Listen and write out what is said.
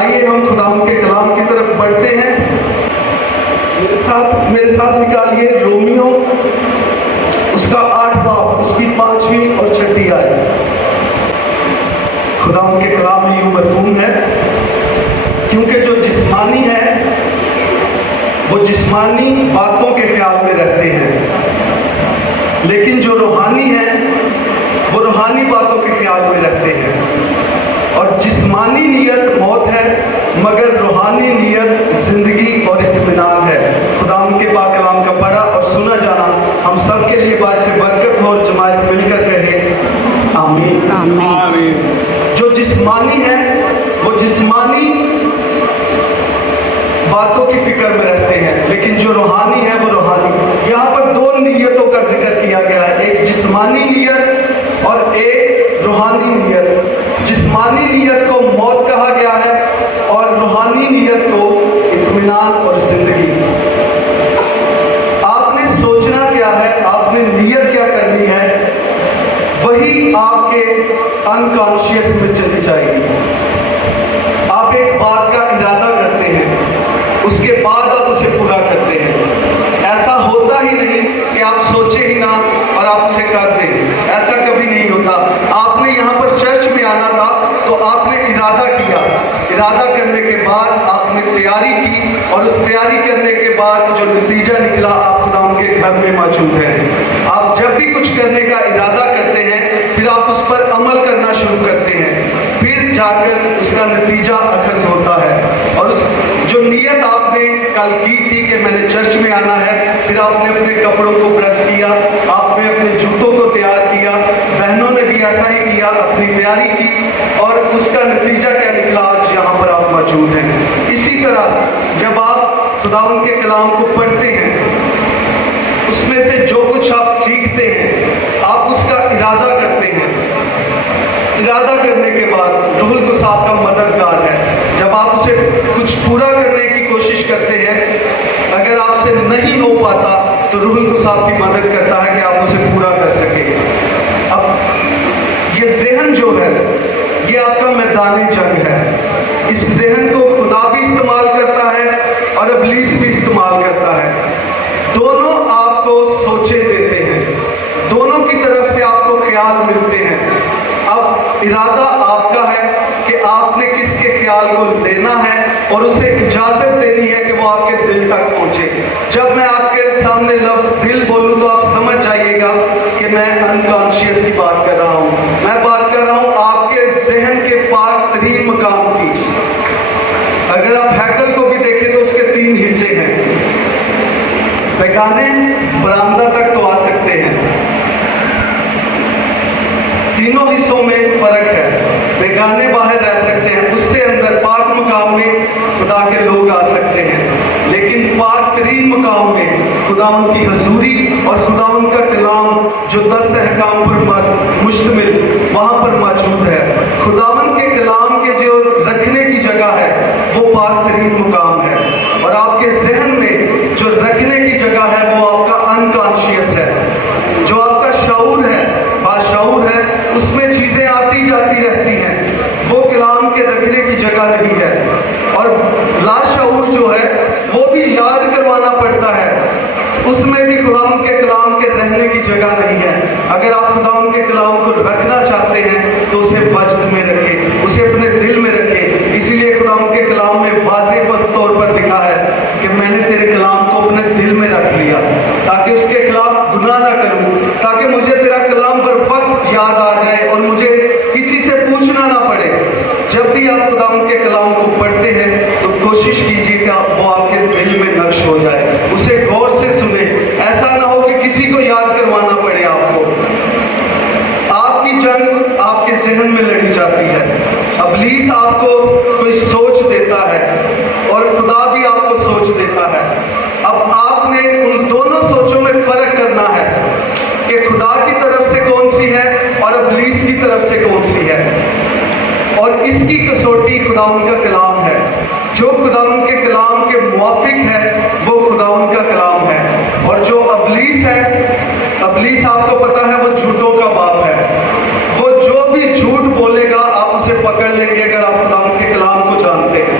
آئیے ہم خداوند کے کلام کی طرف بڑھتے ہیں۔ میرے ساتھ نکالیے رومیو اس کا 8 باب، اس کی 5ویں اور 6 آیت۔ خداوند کے کلام میں یوں مرقوم ہے، کیونکہ جو جسمانی ہے وہ جسمانی باتوں کے خیال میں رہتے ہیں، لیکن جو روحانی ہے وہ روحانی باتوں کے خیال میں رہتے ہیں۔ اور جسمانی نیت موت ہے، مگر روحانی نیت زندگی اور اطمینان ہے۔ خداوند کے پاک کلام کا پڑھا اور سنا جانا ہم سب کے لیے باعث برکت ہو، اور جماعت مل کر کہے آمین۔ آمین۔ جو جسمانی ہے وہ جسمانی باتوں کی فکر میں رہتے ہیں، لیکن جو روحانی ہے وہ روحانی۔ یہاں پر 2 نیتوں کا ذکر کیا گیا ہے، ایک جسمانی نیت اور ایک روحانی نیت۔ جسمانی نیت کو موت کہا گیا ہے اور روحانی نیت کو اطمینان اور زندگی۔ آپ نے سوچنا کیا ہے، آپ نے نیت کیا کرنی ہے، وہی آپ کے انکانشیس میں چلی جائے گی۔ آپ ایک بات کا ارادہ کرتے ہیں، اس کے بعد آپ اسے پورا کرتے ہیں۔ ایسا ہوتا ہی نہیں کہ آپ سوچے ہی نہ اور آپ اسے کر دیں، ایسا کبھی نہیں ہوتا۔ آپ نے یہاں پر چرچ میں آنا تھا تو آپ نے ارادہ کیا، ارادہ کرنے کے بعد آپ نے تیاری کی، اور اس تیاری کرنے کے بعد جو نتیجہ نکلا آپ خداوند کے گھر میں موجود ہیں۔ آپ جب بھی کچھ کرنے کا ارادہ کرتے ہیں پھر آپ اس پر عمل کرنا شروع کرتے ہیں، پھر جا کر اس کا نتیجہ اخذ ہوتا ہے۔ اور جو نیت آپ نے کل کی تھی کہ میں نے چرچ میں آنا ہے، پھر آپ نے اپنے کپڑوں کو پریس کیا، آپ نے اپنے جوتوں کو تیار کیا، بہنوں نے بھی ایسا ہی کیا، اپنی تیاری کی، اور اس کا نتیجہ کیا نکلا، آج یہاں پر آپ موجود ہیں۔ اسی طرح جب آپ خداوند کے کلام کو پڑھتے ہیں، اس میں سے جو کچھ آپ سیکھتے ہیں آپ اس کا ارادہ کرتے ہیں۔ ارادہ کرنے کے بعد روح القدس آپ کا مددگار ہے۔ جب آپ اسے کچھ پورا کرنے کی کوشش کرتے ہیں، اگر آپ سے نہیں ہو پاتا تو روح القدس آپ کی مدد کرتا ہے کہ آپ اسے پورا کر سکیں۔ اب یہ ذہن جو ہے یہ آپ کا میدان جنگ ہے۔ اس ذہن کو خدا بھی استعمال کرتا ہے اور ابلیس بھی استعمال کرتا ہے۔ دونوں آپ کو سوچے دیتے ہیں، دونوں کی طرف سے آپ کو خیال ملتے ہیں۔ اب ارادہ آپ کا ہے کہ آپ نے کس کے خیال کو لینا ہے اور اسے اجازت دینی ہے کہ وہ آپ کے دل تک پہنچے۔ جب میں آپ کے سامنے لفظ دل بولوں تو آپ سمجھ جائیے گا کہ میں انکانشیس کی بات کر رہا ہوں، میں بات کر رہا ہوں آپ کے ذہن کے پاک ترین مقام کی۔ اگر آپ ہیکل کو بھی دیکھیں تو اس کے 3 حصے ہیں، بیگانے برآمدہ تک تو آ سکتے ہیں، تینوں حصوں میں فرق ہے۔ بیگانے باہر رہ سکتے ہیں، اس سے اندر پاک مقام میں خدا کے لوگ آ سکتے ہیں، لیکن پاک ترین مقام میں خداوند کی حضوری اور خداوند کا کلام جو 10 احکام پر مشتمل وہاں پر موجود ہے۔ خداوند کے کلام کے جو رکھنے کی جگہ ہے وہ پاک ترین مقام ہے، اور آپ کے ذہن میں جو رکھنے کی جگہ ہے وہ آپ کا انکانشیس ہے، جو آپ کا شعور ہے، باشعور ہے، اس میں چیزیں آتی جاتی رہتی ہیں، وہ کلام کے رکھنے کی جگہ نہیں ہے۔ اور لاشعور جو ہے وہ بھی یاد کروانا پڑتا ہے، اس میں بھی خداوند کے کلام کے رہنے کی جگہ نہیں ہے۔ اگر آپ خداوند کے کلام کو رکھنا چاہتے ہیں تو اسے وجد میں رکھیں، اسے اپنے دل میں رکھیں۔ اسی لیے خداوند کے کلام میں واضح طور پر لکھا ہے کہ میں نے تیرے کلام کو اپنے دل میں رکھ لیا تاکہ اس کے خلاف گناہ نہ کروں، تاکہ مجھے تیرا کلام پر وقت یاد آ جائے اور مجھے کسی سے پوچھنا نہ پڑے۔ جب بھی آپ خداوند کے کلام کو پڑھتے ہیں تو کوشش کیجیے کہ وہ آپ کے دل میں نقش ہو جائے، اسے غور سے سنیں، ایسا نہ ہو کہ کسی کو یاد کروانا پڑے آپ کو۔ آپ کی جنگ آپ کے ذہن میں لڑی جاتی ہے۔ ابلیس آپ کو کوئی سوچ دیتا ہے اور خدا بھی آپ کو سوچ دیتا ہے۔ اب آپ نے ان دونوں سوچوں میں فرق کرنا ہے کہ خدا کی طرف سے کون سی ہے اور ابلیس کی طرف سے کون سی ہے، اور اس کی کسوٹی خداوند کا کلام ہے۔ جو خداوند کے کلام کے موافق ہے وہ خداوند کا کلام ہے، اور جو ابلیس ہے، ابلیس آپ کو پتا ہے وہ جھوٹوں کا باپ ہے، وہ جو بھی جھوٹ بولے گا آپ اسے پکڑ لیں گے اگر آپ خداوند کے کلام کو جانتے ہیں۔